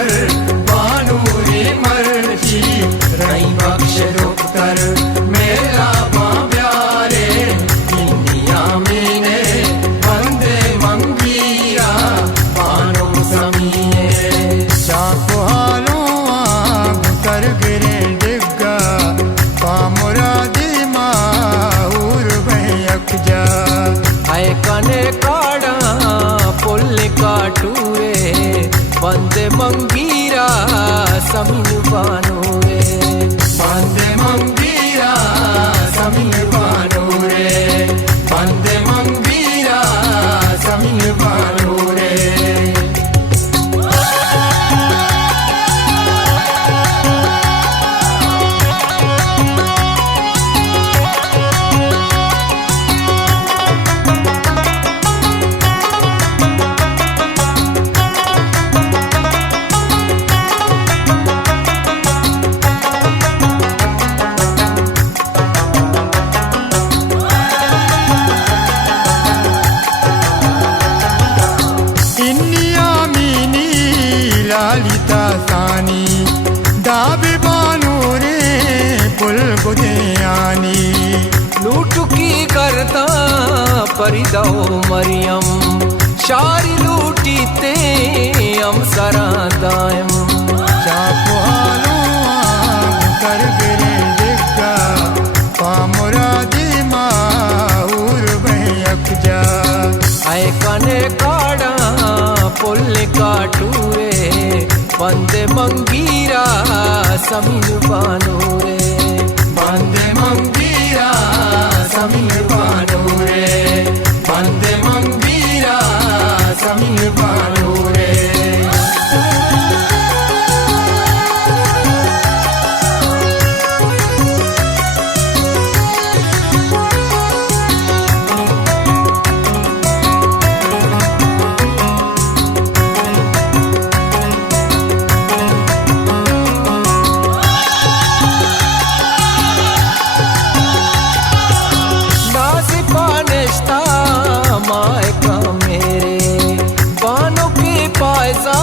पर बानूरी मर्जी रई बख्श रुक कर मेरा माँ प्यारे इंडिया मीने बंदे मंगीरा बानो समीए चाको हालों आग कर गिरे डिग्गा पामुरादी माऊर भयक जा आए कने काड़ा पुल काटूरे बंदे मंगीरा समीन बानूरे बंदे मंगीरा समीन बानूरे बंदे मंगीरा समीन बानूरे लालिता सानी दाबे बानूरे पुल गुदियानी लूट की करता परिदो मरियम शारी लूटी ते हम सरा दायम चाको हालों आग कर गिरे डिग्गा पामुरादी माऊर भयक जा आए कने काड़ा पुल काटूरे बंदे मंगीरा समीन बानूरे बंदे मंगीरा समीन बानूरे बंदे मंगीरा समीन बानूरे मायका मेरे बानों के पायजा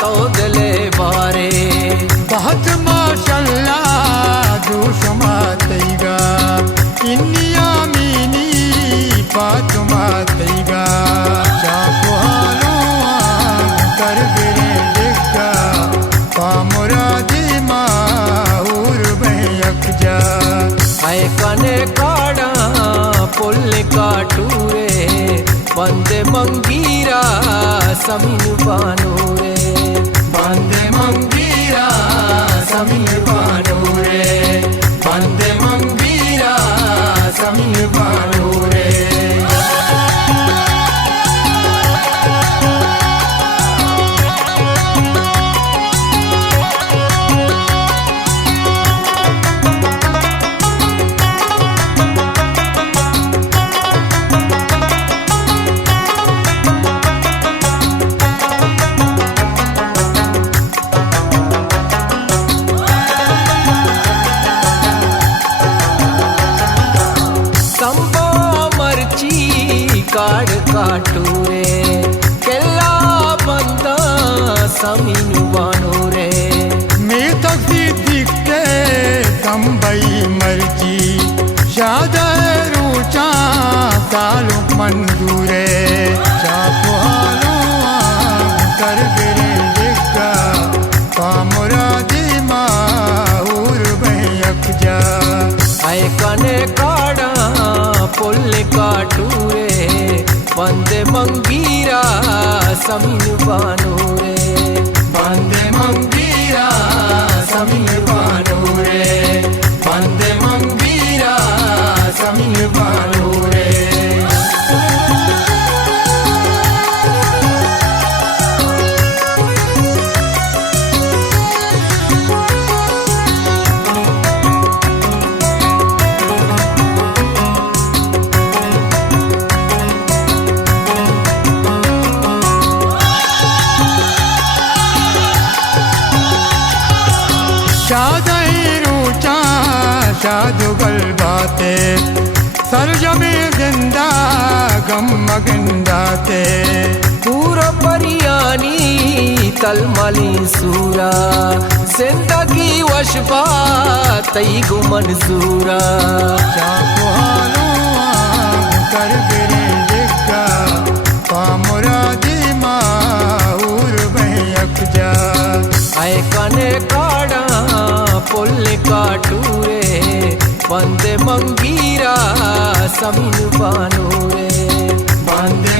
तो दिले बारे बहुत माशाल्लाह दुशमा तैगा इंडिया मीनी पातुमा तैगा चाको हालों आग कर गिरे डिग्गा पामुरादी माऊर भयक जा आए कने काड़ा पुल काटूरे बंदे मंगीरा समीन बानूरे बंदे मंगीरा समीन बानूरे बंदे मंगीरा समीन बानूरे काड़ काटूरे केला बंदा समीन बानूरे मैं तकदीर के संभई मर्जी शादा रूचा तालु मंजूरे चाको हालों आग कर गिरे डिग्गा पामुरादी माऊर भयक जा आए कने काड़ा पुल काटूरे बंदे मंगीरा समीन बानूरे बंदे मंगीरा समीन बानूरे बंदे मंगीरा समीन बानूरे शादुगल बातें सरजमे जिंदा गम मगिंदाते पूरा परियानी तलमली सूरा जिंदगी वशबा तई गुमनजूरा चाको हालो कर बिरे जिग्गा पामुरादी माऊर बहक जा आए कने काड़ा पुल काटूरे वंदे मंगीरा समीन बानूरे बंदे